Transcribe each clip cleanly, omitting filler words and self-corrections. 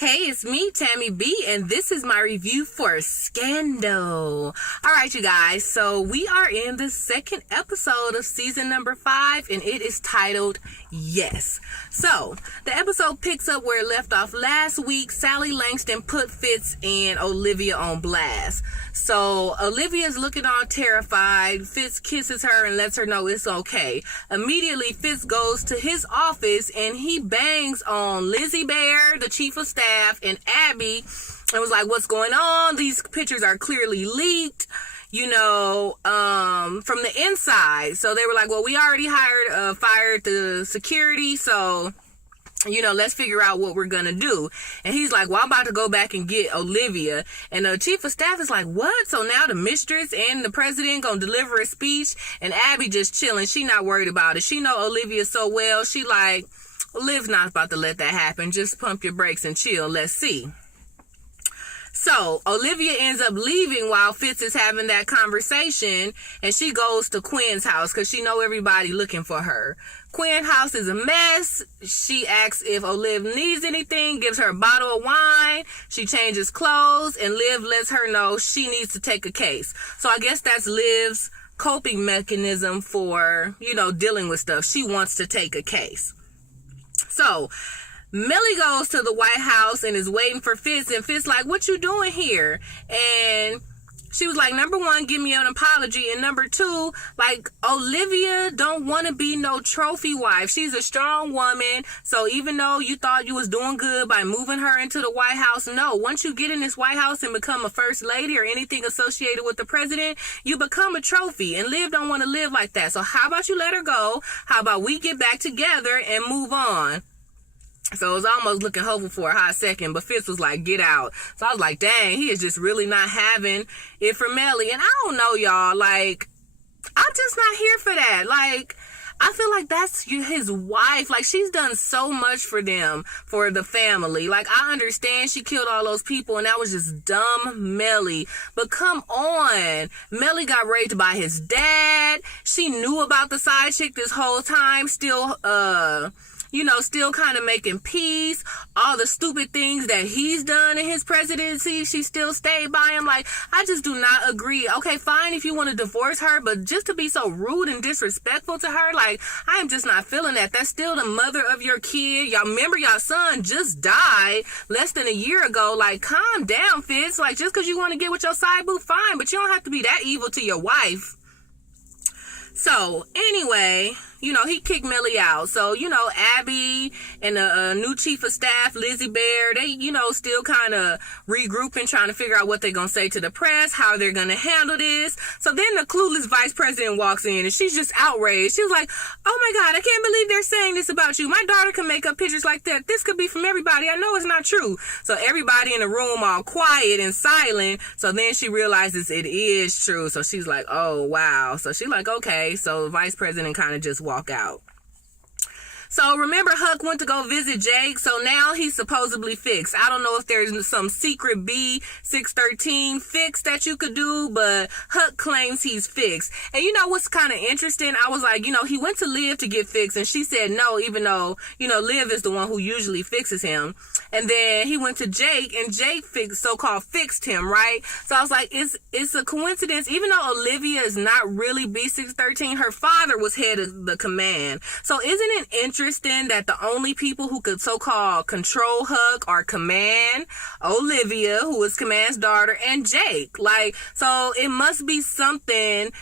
Hey, it's me, Tammy B, and this is my review for Scandal. Alright, you guys, so we are in the second episode of season number 5, and it is titled Yes. So, the episode picks up where it left off last week. Sally Langston put Fitz and Olivia on blast. So, Olivia's looking all terrified. Fitz kisses her and lets her know it's okay. Immediately, Fitz goes to his office and he bangs on Lizzie Bear, the chief of staff, and Abby, and was like, what's going on? These pictures are clearly leaked, from the inside. So they were like, well, we already fired the security, so let's figure out what we're gonna do. And he's like, well, I'm about to go back and get Olivia. And the chief of staff is like, what? So now the mistress and the president gonna deliver a speech, and Abby just chilling. She not worried about it. She know Olivia so well. She like, Liv's not about to let that happen. Just pump your brakes and chill. Let's see. So Olivia ends up leaving while Fitz is having that conversation, and she goes to Quinn's house because she know everybody looking for her. Quinn's house is a mess. She asks if Olive needs anything, gives her a bottle of wine. She changes clothes, and Liv lets her know she needs to take a case. So I guess that's Liv's coping mechanism for, dealing with stuff. She wants to take a case. So Millie goes to the White House and is waiting for Fitz, and Fitz like, what you doing here? And she was like, number one, give me an apology, and number two, like, Olivia don't want to be no trophy wife. She's a strong woman, so even though you thought you was doing good by moving her into the White House, no, once you get in this White House and become a first lady or anything associated with the president, you become a trophy, and Liv don't want to live like that. So how about you let her go? How about we get back together and move on? So it was almost looking hopeful for a hot second, but Fitz was like, get out. So I was like, dang, he is just really not having it for Melly. And I don't know, y'all, like, I'm just not here for that. Like, I feel like that's his wife. Like, she's done so much for them, for the family. Like, I understand she killed all those people, and that was just dumb Melly. But come on. Melly got raped by his dad. She knew about the side chick this whole time, still kind of making peace. All the stupid things that he's done in his presidency, she still stayed by him. Like, I just do not agree. Okay, fine if you want to divorce her, but just to be so rude and disrespectful to her, like, I am just not feeling that. That's still the mother of your kid. Y'all remember your son just died less than a year ago. Like, calm down, Fitz. Like, just because you want to get with your side boo, fine, but you don't have to be that evil to your wife. So, anyway, he kicked Millie out. So, Abby and the new chief of staff, Lizzie Bear, they, still kind of regrouping, trying to figure out what they're going to say to the press, how they're going to handle this. So then the clueless vice president walks in, and she's just outraged. She was like, oh my God, I can't believe they're saying this about you. My daughter can make up pictures like that. This could be from everybody. I know it's not true. So everybody in the room all quiet and silent. So then she realizes it is true. So she's like, oh, wow. So she's like, okay. So the vice president kind of just walk out. So remember, Huck went to go visit Jake, so now he's supposedly fixed. I don't know if there's some secret B613 fix that you could do, but Huck claims he's fixed. And you know what's kind of interesting? I was like, he went to Liv to get fixed, and she said no, even though, Liv is the one who usually fixes him. And then he went to Jake, and Jake so-called fixed him, right? So I was like, it's a coincidence. Even though Olivia is not really B613, her father was head of the command. So isn't it interesting that the only people who could so-called control Huck are Command, Olivia, who is Command's daughter, and Jake? Like, so it must be something,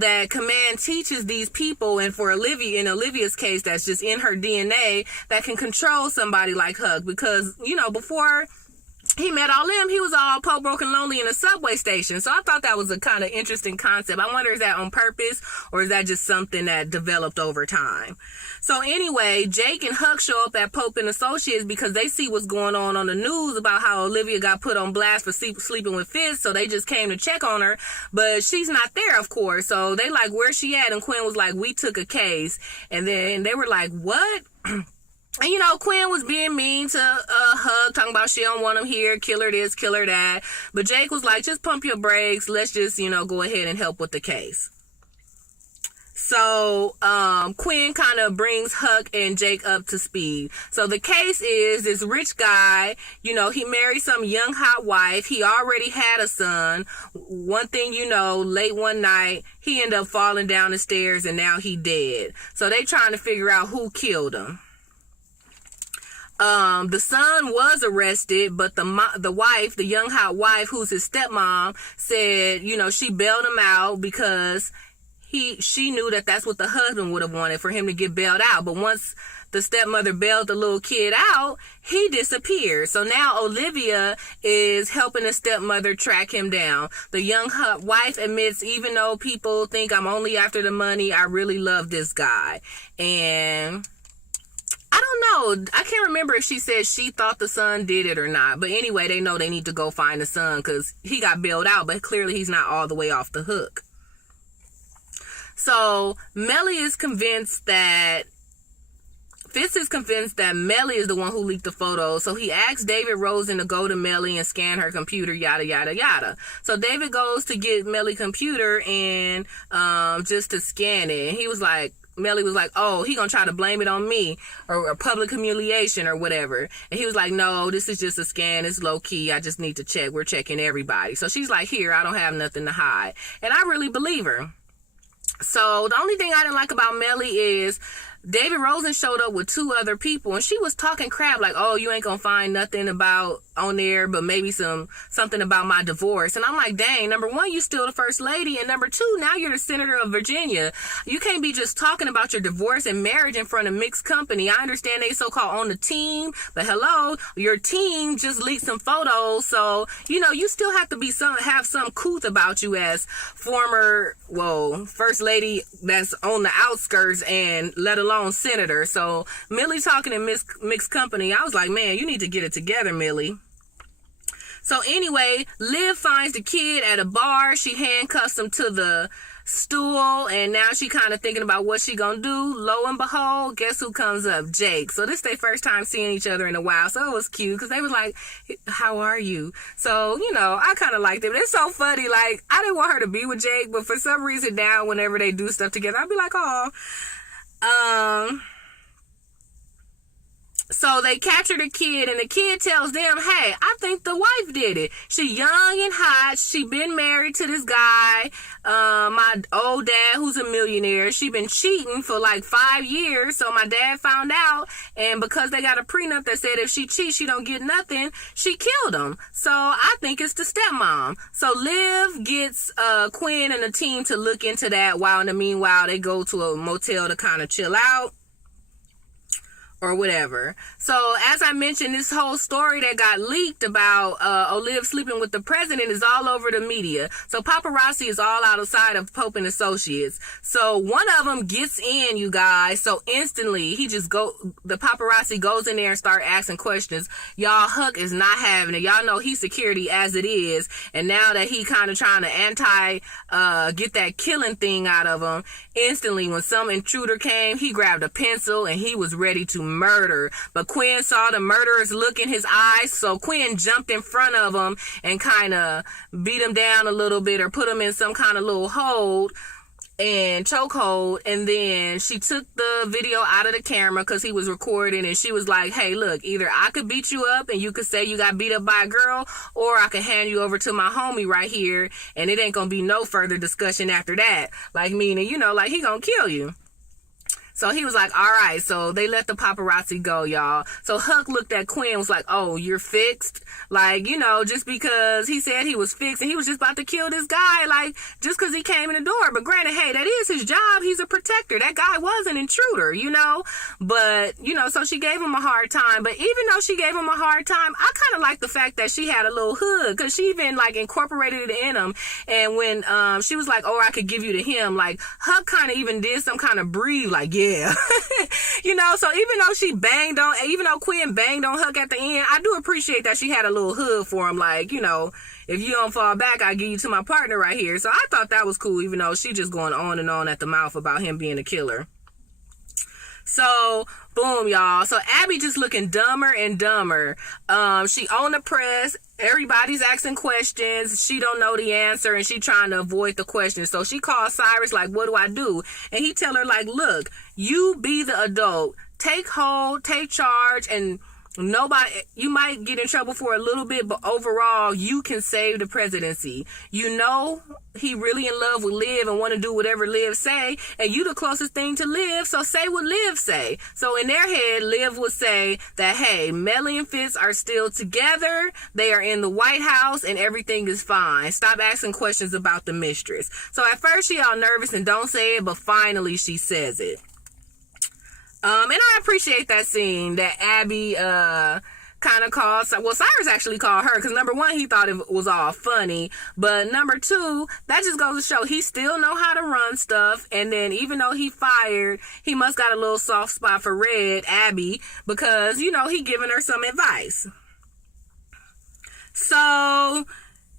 that Command teaches these people, and for Olivia, in Olivia's case, that's just in her DNA, that can control somebody like Huck. Because, before he met all them, he was all po broke and lonely in a subway station. So I thought that was a kind of interesting concept. I wonder, is that on purpose, or is that just something that developed over time? So anyway, Jake and Huck show up at Pope and Associates because they see what's going on the news about how Olivia got put on blast for sleeping with Fitz. So they just came to check on her, but she's not there, of course. So they like, where's she at? And Quinn was like, we took a case. And then they were like, what? And, Quinn was being mean to Huck, talking about she don't want him here, kill her this, kill her that. But Jake was like, just pump your brakes. Let's just, go ahead and help with the case. So Quinn kind of brings Huck and Jake up to speed. So the case is this rich guy, you know, he married some young hot wife. He already had a son. One thing you know, late one night, he ended up falling down the stairs and now he dead. So they trying to figure out who killed him. The son was arrested, but the wife, the young hot wife, who's his stepmom, said, you know, she bailed him out because she knew that that's what the husband would have wanted, for him to get bailed out. But once the stepmother bailed the little kid out, he disappeared. So now Olivia is helping the stepmother track him down. The young wife admits, even though people think I'm only after the money, I really love this guy. And I don't know. I can't remember if she said she thought the son did it or not. But anyway, they know they need to go find the son because he got bailed out, but clearly he's not all the way off the hook. So Mellie is convinced that Fitz is convinced that Mellie is the one who leaked the photos. So he asks David Rosen to go to Mellie and scan her computer, yada, yada, yada. So David goes to get Mellie's computer and just to scan it. And he was like, Mellie was like, oh, he gonna try to blame it on me or public humiliation or whatever. And he was like, no, this is just a scan. It's low key. I just need to check. We're checking everybody. So she's like, here, I don't have nothing to hide. And I really believe her. So the only thing I didn't like about Mellie is David Rosen showed up with two other people and she was talking crap like, oh, you ain't gonna find nothing about on there but maybe something about my divorce. And I'm like, dang, number one, you still the first lady, and number two, now you're the senator of Virginia. You can't be just talking about your divorce and marriage in front of mixed company. I understand they so-called on the team, but hello, your team just leaked some photos, so you know you still have to be have some couth about you as former first lady that's on the outskirts and let alone senator. So Mellie talking in mixed company, I was like, man, you need to get it together, Mellie. So anyway, Liv finds the kid at a bar. She handcuffs him to the stool, and now she kind of thinking about what she gonna do. Lo and behold, guess who comes up? Jake. So this their first time seeing each other in a while, so it was cute because they was like, how are you? So, you know, I kind of liked it. But it's so funny, like, I didn't want her to be with Jake, but for some reason now, whenever they do stuff together, I'll be like, oh. So they capture the kid, and the kid tells them, hey, I think the wife did it. She young and hot. She been married to this guy, my old dad, who's a millionaire. She been cheating for like 5 years. So my dad found out, and because they got a prenup that said if she cheats, she don't get nothing, she killed him. So I think it's the stepmom. So Liv gets Quinn and the team to look into that, while in the meanwhile, they go to a motel to kind of chill out or whatever. So as I mentioned, this whole story that got leaked about Olive sleeping with the president is all over the media. So paparazzi is all outside of Pope and Associates. So one of them gets in, you guys. So instantly the paparazzi goes in there and start asking questions. Y'all, Huck is not having it. Y'all know he's security as it is. And now that he kind of trying to get that killing thing out of him, instantly when some intruder came, he grabbed a pencil and he was ready to murder. But Quinn saw the murderer's look in his eyes, so Quinn jumped in front of him and kind of beat him down a little bit, or put him in some kind of little hold and chokehold. And then she took the video out of the camera because he was recording, and she was like, hey, look, either I could beat you up and you could say you got beat up by a girl, or I could hand you over to my homie right here and it ain't gonna be no further discussion after that. Like, meaning, you know, like he gonna kill you. So he was like, all right. So they let the paparazzi go, y'all. So Huck looked at Quinn, was like, oh, you're fixed? Like, you know, just because he said he was fixed and he was just about to kill this guy, like, just because he came in the door. But granted, hey, that is his job. He's a protector. That guy was an intruder, you know. But, you know, so she gave him a hard time. But even though she gave him a hard time, I kind of like the fact that she had a little hood, because she even, like, incorporated it in him. And when she was like, oh, I could give you to him, like, Huck kind of even did some kind of breathe, like, yeah. You know, so even though Quinn banged on Huck at the end, I do appreciate that she had a little hood for him. Like, you know, if you don't fall back, I'll give you to my partner right here. So I thought that was cool, even though she just going on and on at the mouth about him being a killer. So, boom, y'all. So, Abby just looking dumber and dumber. She on the press. Everybody's asking questions. She don't know the answer, and she trying to avoid the question. So, she calls Cyrus, like, what do I do? And he tell her, like, look, you be the adult. Take hold, take charge, and nobody, you might get in trouble for a little bit, but overall you can save the presidency. You know he really in love with Liv and want to do whatever Liv say, and you the closest thing to Liv, so say what Liv say. So in their head, Liv would say that, hey, Mellie and Fitz are still together, they are in the White House, and everything is fine. Stop asking questions about the mistress. So at first she all nervous and don't say it, but finally she says it. And I appreciate that scene that Abby kind of called, well, Cyrus actually called her, because number one, he thought it was all funny, but number two, that just goes to show he still know how to run stuff. And then even though he fired, he must got a little soft spot for Red, Abby, because, you know, he giving her some advice. So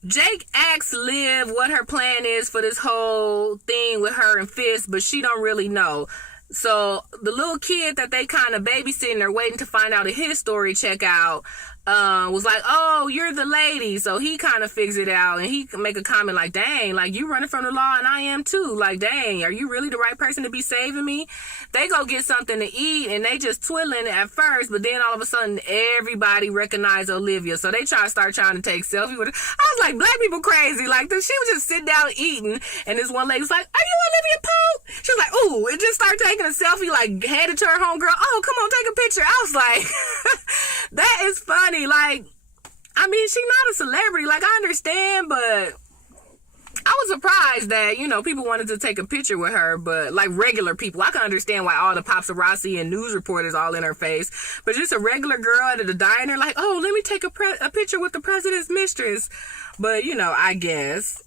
Jake asks Liv what her plan is for this whole thing with her and Fitz, but she don't really know. So the little kid that they kind of babysitting or waiting to find out his story check out was like, oh, you're the lady. So he kind of figures it out, and he can make a comment like, dang, like you running from the law and I am too. Like, dang, are you really the right person to be saving me? They go get something to eat and they just twiddling at first, but then all of a sudden everybody recognized Olivia. So they trying to take selfie with her. I was like, black people crazy. Like, she was just sitting down eating, and this one lady was like, are you Olivia Pope? She was like, ooh, and just started taking a selfie, like headed to her homegirl. Oh, come on, take a picture. I was like, that is funny. Like, I mean, she's not a celebrity. Like, I understand, but I was surprised that, you know, people wanted to take a picture with her, but like regular people, I can understand why all the paparazzi and news reporters all in her face, but just a regular girl at a diner, like, oh, let me take a picture with the president's mistress. But, you know, I guess.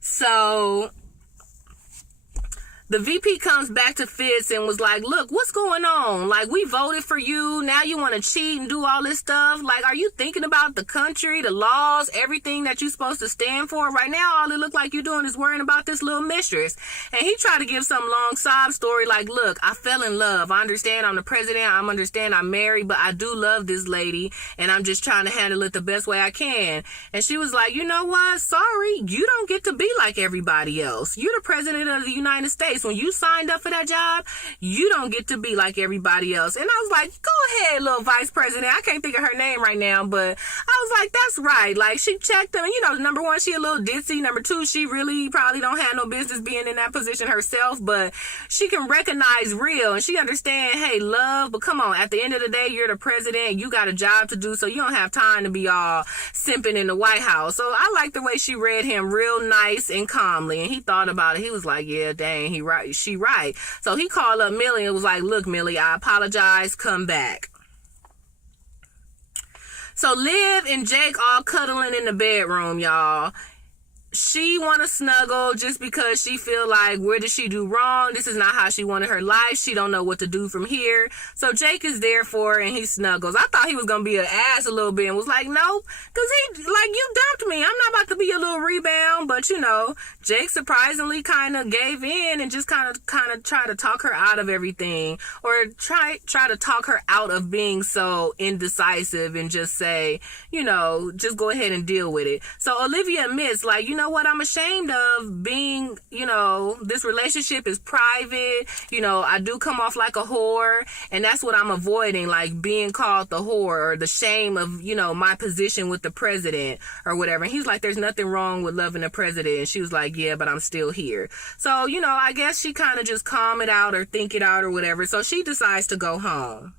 So the VP comes back to Fitz and was like, look, what's going on? Like, we voted for you. Now you want to cheat and do all this stuff. Like, are you thinking about the country, the laws, everything that you're supposed to stand for? Right now, all it look like you're doing is worrying about this little mistress. And he tried to give some long sob story like, look, I fell in love. I understand I'm the president. I understand I'm married, but I do love this lady, and I'm just trying to handle it the best way I can. And she was like, you know what? Sorry, you don't get to be like everybody else. You're the president of the United States. When you signed up for that job, you don't get to be like everybody else. And I was like, go ahead, little vice president. I can't think of her name right now, but I was like, that's right. Like, she checked them. You know, number one, she a little ditzy. Number two, she really probably don't have no business being in that position herself, but she can recognize real, and she understand, hey, love, but come on, at the end of the day, you're the president. You got a job to do, so you don't have time to be all simping in the White House. So I like the way she read him real nice and calmly, and he thought about it. He was like, yeah, dang, she right. So he called up Millie and was like, look, Millie, I apologize, come back. So Liv and Jake all cuddling in the bedroom, y'all. She want to snuggle just because she feel like, where did she do wrong? This is not how she wanted her life. She don't know what to do from here. So Jake is there for her, and he snuggles. I thought he was going to be an ass a little bit and was like, no, because he, like, you dumped me. I'm not about to be a little rebound. But, you know, Jake surprisingly kind of gave in and just kind of tried to talk her out of everything, or try to talk her out of being so indecisive and just say, you know, just go ahead and deal with it. So Olivia admits, like, you know what, I'm ashamed of being, you know, this relationship is private. You know, I do come off like a whore, and that's what I'm avoiding, like being called the whore or the shame of, you know, my position with the president or whatever. And he's like, there's nothing wrong with loving the president. And she was like, yeah, but I'm still here. So, you know, I guess she kind of just calm it out or think it out or whatever. So she decides to go home.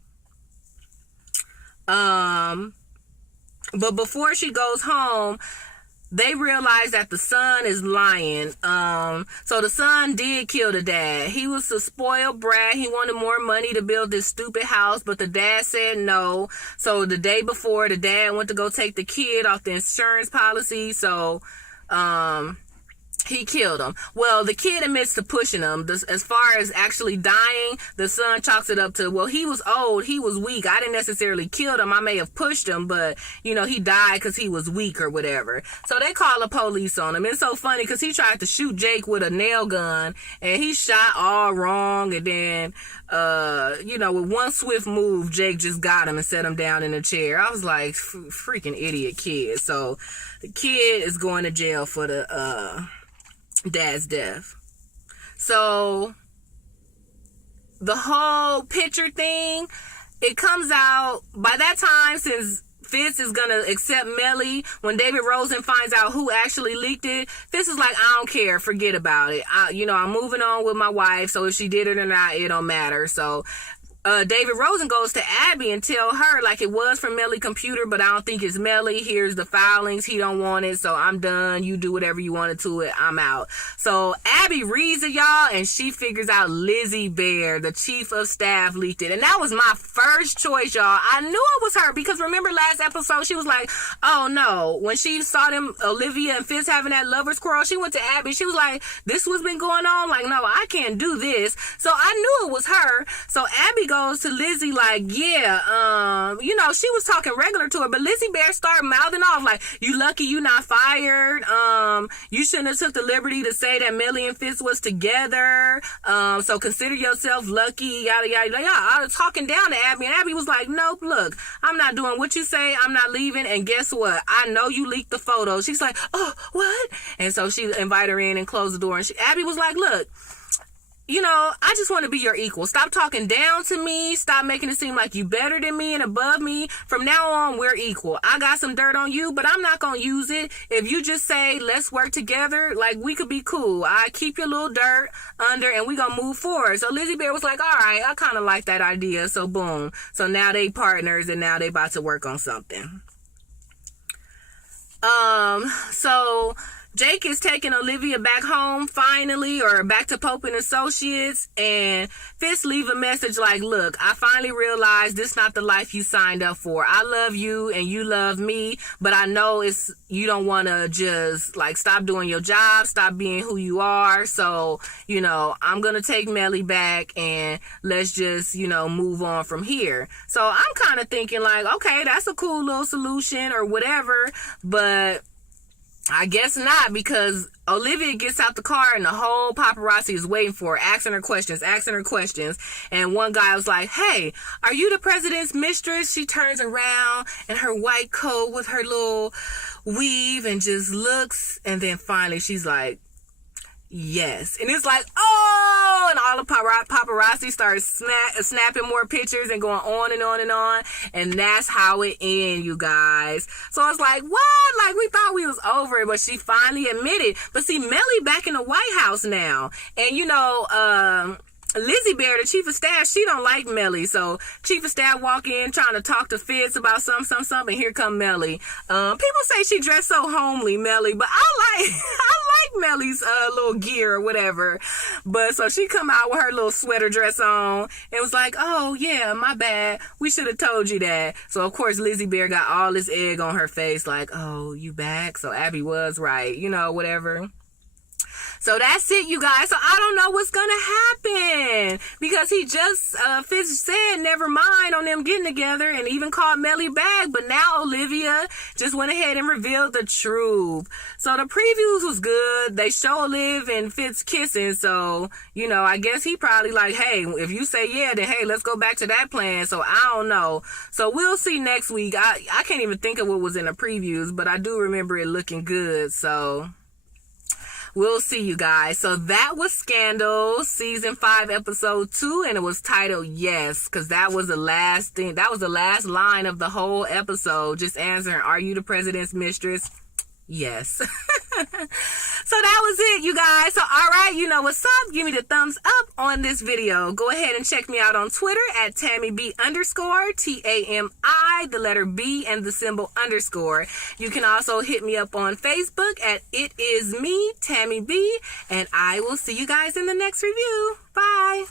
But before she goes home, they realize that the son is lying. So the son did kill the dad. He was a spoiled brat. He wanted more money to build this stupid house, but the dad said no. So the day before, the dad went to go take the kid off the insurance policy. So, he killed him. Well, the kid admits to pushing him. As far as actually dying, the son chalks it up to, well, he was old, he was weak. I didn't necessarily kill him. I may have pushed him, but, you know, he died because he was weak or whatever. So they call the police on him. It's so funny because he tried to shoot Jake with a nail gun, and he shot all wrong. And then, you know, with one swift move, Jake just got him and set him down in a chair. I was like, freaking idiot kid. So the kid is going to jail for the, dad's death. So the whole picture thing, it comes out by that time, since Fitz is gonna accept Melly. When David Rosen finds out who actually leaked it, Fitz is like, I don't care, forget about it. I'm moving on with my wife, so if she did it or not, it don't matter. So David Rosen goes to Abby and tell her, like, it was from Melly computer, but I don't think it's Melly. Here's the filings. He don't want it, so I'm done. You do whatever you wanted to it. I'm out. So Abby reads it, y'all, and she figures out Lizzie Bear, the chief of staff, leaked it. And that was my first choice, y'all. I knew it was her because remember last episode, she was like, oh no. When she saw them, Olivia and Fitz having that lover's quarrel, she went to Abby. She was like, this what's been going on? Like, no, I can't do this. So I knew it was her. So Abby goes to Lizzie like, yeah, she was talking regular to her, but Lizzie Bear started mouthing off like, you lucky you not fired. You shouldn't have took the liberty to say that Melly and Fitz was together. So consider yourself lucky, yada, yada, yada. I was talking down to Abby, and Abby was like, nope, look, I'm not doing what you say. I'm not leaving. And guess what? I know you leaked the photo. She's like, oh, what? And so she invited her in and closed the door. And Abby was like, look, I just want to be your equal. Stop talking down to me. Stop making it seem like you better than me and above me. From now on, we're equal. I got some dirt on you, but I'm not going to use it. If you just say, let's work together, like, we could be cool. I keep your little dirt under and we going to move forward. So Lizzie Bear was like, all right, I kind of like that idea. So boom. So now they partners and now they about to work on something. So Jake is taking Olivia back home finally, or back to Pope and Associates, and Fitz leave a message like, look, I finally realized this not the life you signed up for. I love you and you love me, but I know you don't want to just like stop doing your job, stop being who you are. So, I'm going to take Melly back and let's just, move on from here. So I'm kind of thinking like, okay, that's a cool little solution or whatever, but I guess not, because Olivia gets out the car and the whole paparazzi is waiting for her, asking her questions. And one guy was like, hey, are you the president's mistress? She turns around in her white coat with her little weave and just looks. And then finally she's like, yes. And it's like, oh, and all the paparazzi start snapping more pictures and going on and on and on. And that's how it ends, you guys. So I was like, what? Like, we thought we was over it, but she finally admitted. But see, Melly back in the White House now. And Lizzie Bear, the chief of staff, she don't like Melly. So chief of staff walk in trying to talk to Fitz about something, and here come Melly. People say she dressed so homely, Melly, but I like Melly's little gear or whatever. But so she come out with her little sweater dress on and was like, oh yeah, my bad. We should have told you that. So of course Lizzie Bear got all this egg on her face like, oh, you back? So Abby was right, whatever. So that's it, you guys. So I don't know what's going to happen because he just, Fitz said, never mind on them getting together and even called Melly back. But now Olivia just went ahead and revealed the truth. So the previews was good. They show Olive and Fitz kissing. So, I guess he probably like, hey, if you say yeah, then hey, let's go back to that plan. So I don't know. So we'll see next week. I can't even think of what was in the previews, but I do remember it looking good. So we'll see, you guys. So that was Scandal, season 5, episode 2, and it was titled Yes, because that was the last thing. That was the last line of the whole episode, just answering, are you the president's mistress? Yes. So that was it, you guys. So, all right, you know what's up. Give me the thumbs up on this video. Go ahead and check me out on Twitter at TamiB_, TAMI, the letter B, and the symbol _. You can also hit me up on Facebook at It Is Me, Tammy B, and I will see you guys in the next review. Bye.